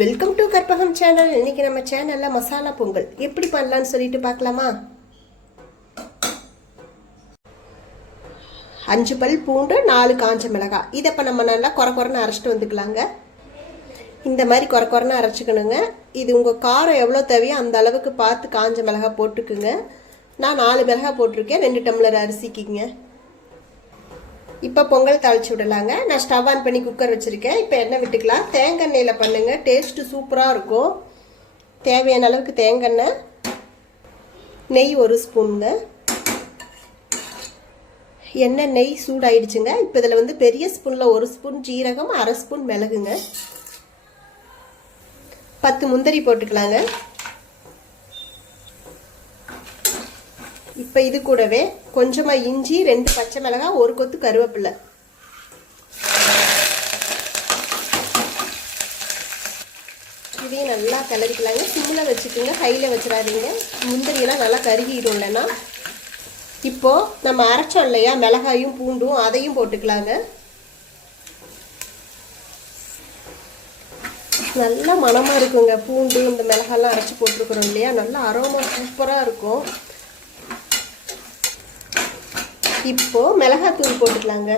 Welcome to Karpagam channel. இன்னைக்கு நம்ம சேனலில் மசாலா பொங்கல். எப்படி பண்ணலான்னு சொல்லிட்டு பார்க்கலாமா? அஞ்சு பல் பூண்டு நாலு காஞ்ச மிளகாய். இதை இப்போ நம்ம நல்லா குறை குறைன்னு அரைச்சிட்டு வந்துக்கலாங்க. இந்த மாதிரி குறை குறைன்னு அரைச்சிக்கணுங்க. இது உங்கள் காரம் எவ்வளோ தேவையோ அந்த அளவுக்கு பார்த்து காஞ்ச மிளகாய் போட்டுக்குங்க. நான் நாலு மிளகாய் போட்டிருக்கேன். ரெண்டு டம்ளர் அரிசிக்குங்க. இப்போ பொங்கல் தாளிச்சு விடலாங்க. நான் ஸ்டவ் ஆன் பண்ணி குக்கர் வச்சுருக்கேன். இப்போ எண்ணெய் விட்டுக்கலாம். தேங்காய் எண்ணெயில் பண்ணுங்கள் டேஸ்ட்டு சூப்பராக இருக்கும். தேவையான அளவுக்கு தேங்காய் எண்ணெய். நெய் ஒரு ஸ்பூனுங்க. எண்ணெய் நெய் சூடாயிடுச்சுங்க. இப்போ இதில் வந்து பெரிய ஸ்பூனில் ஒரு ஸ்பூன் ஜீரகம் அரை ஸ்பூன் மிளகுங்க. பத்து முந்திரி போட்டுக்கலாங்க. இப்போ இது கூடவே கொஞ்சமாக இஞ்சி ரெண்டு பச்சை மிளகாய் ஒரு கொத்து கருவேப்பிலை. இதையும் நல்லா கிளறிக்கலாங்க. சிம்மில் வச்சுக்கோங்க. ஹையில் வச்சிடாதீங்க. முந்திரியெல்லாம் நல்லா கருகிடும் இல்லைன்னா இப்போது நம்ம அரைச்சோம் இல்லையா? மிளகாயும் பூண்டும் அதையும் போட்டுக்கலாங்க. நல்லா மணமாக இருக்குங்க. பூண்டு இந்த மிளகாலாம் அரைச்சி போட்டிருக்கிறோம் இல்லையா? நல்லா அரோமா சூப்பராக இருக்கும். இப்போ மிளகாத்தூள் போட்டுக்கலாங்க.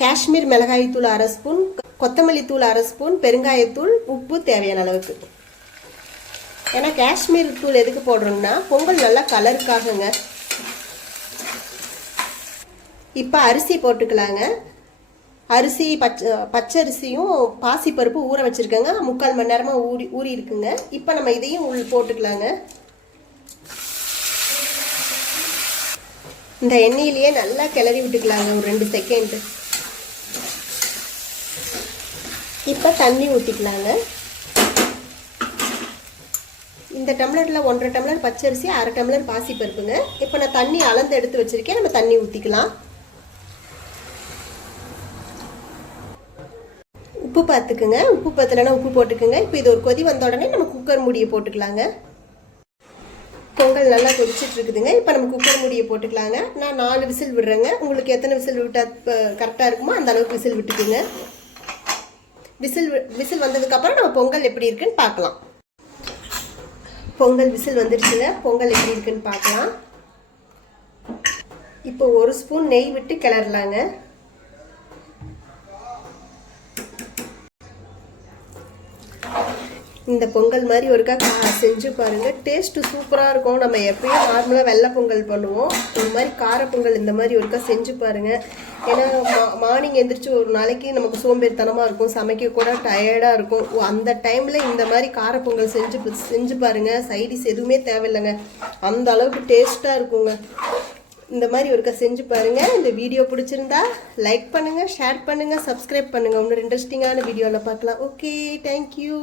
காஷ்மீர் மிளகாய் தூள் அரை ஸ்பூன் கொத்தமல்லி தூள் அரை ஸ்பூன் பெருங்காயத்தூள் உப்பு தேவையான அளவுக்கு. ஏன்னா காஷ்மீர் தூள் எதுக்கு போடுறோம்னா பொங்கல் நல்லா கலருக்காகங்க. இப்போ அரிசி போட்டுக்கலாங்க. அரிசி பச்சை பச்சரிசியும் பாசிப்பருப்பு ஊற வச்சுருக்கேங்க. முக்கால் மணி நேரமாக ஊறி ஊறி இருக்குங்க. இப்போ நம்ம இதையும் உள் போட்டுக்கலாங்க. இந்த எண்ணெயிலேயே நல்லா கிளறி விட்டுக்கலாங்க ஒரு ரெண்டு செகண்டு இப்போ தண்ணி ஊற்றிக்கலாங்க இந்த டம்ளரில் ஒன்றரை டம்ளர் பச்சரிசி அரை டம்ளர் பாசி பருப்புங்க இப்போ நான் தண்ணி அளந்து எடுத்து வச்சுருக்கேன். நம்ம தண்ணி ஊற்றிக்கலாம் உப்பு பார்த்துக்குங்க உப்பு பத்தலைன்னா உப்பு போட்டுக்குங்க. இப்போ இது ஒரு கொதி வந்த உடனே நம்ம குக்கர் மூடியை போட்டுக்கலாங்க. பொங்கல் நல்லா கொதிச்சுட்டு இருக்குதுங்க இப்போ நம்ம குக்கர் மூடியை போட்டுக்கலாங்க. நான் நாலு விசில் விடுறேங்க. உங்களுக்கு எத்தனை விசில் விட்டால் கரெக்டாக இருக்குமோ அந்த அளவுக்கு விசில் விட்டுக்குங்க. விசில் விசில் வந்ததுக்கப்புறம் நம்ம பொங்கல் எப்படி இருக்குன்னு பார்க்கலாம். பொங்கல் விசில் வந்துருச்சுங்க. பொங்கல் எப்படி இருக்குன்னு பார்க்கலாம். இப்போ ஒரு ஸ்பூன் நெய் விட்டு கிளறலாங்க. இந்த பொங்கல் மாதிரி ஒருக்கா கா செஞ்சு பாருங்கள் டேஸ்ட்டு சூப்பராக இருக்கும். நம்ம எப்பயும் நார்மலாக வெள்ளை பொங்கல் பண்ணுவோம். இந்த மாதிரி கார பொங்கல் இந்த மாதிரி ஒருக்கா செஞ்சு பாருங்கள் ஏன்னா மா மார்னிங் எந்திரிச்சு ஒரு நாளைக்கு நமக்கு சோம்பேறித்தனமாக இருக்கும். சமைக்க கூட டயர்டாக இருக்கும். ஓ, அந்த டைமில் இந்த மாதிரி கார பொங்கல் செஞ்சு செஞ்சு பாருங்கள் சைடிஸ் எதுவுமே தேவையில்லைங்க. அந்த அளவுக்கு டேஸ்ட்டாக இருக்குங்க. இந்த மாதிரி ஒருக்கா செஞ்சு பாருங்கள் இந்த வீடியோ பிடிச்சிருந்தா லைக் பண்ணுங்கள் ஷேர் பண்ணுங்கள் சப்ஸ்கிரைப் பண்ணுங்க. இன்னொரு இன்ட்ரெஸ்டிங்கான வீடியோவில் பார்க்கலாம். Okay thank you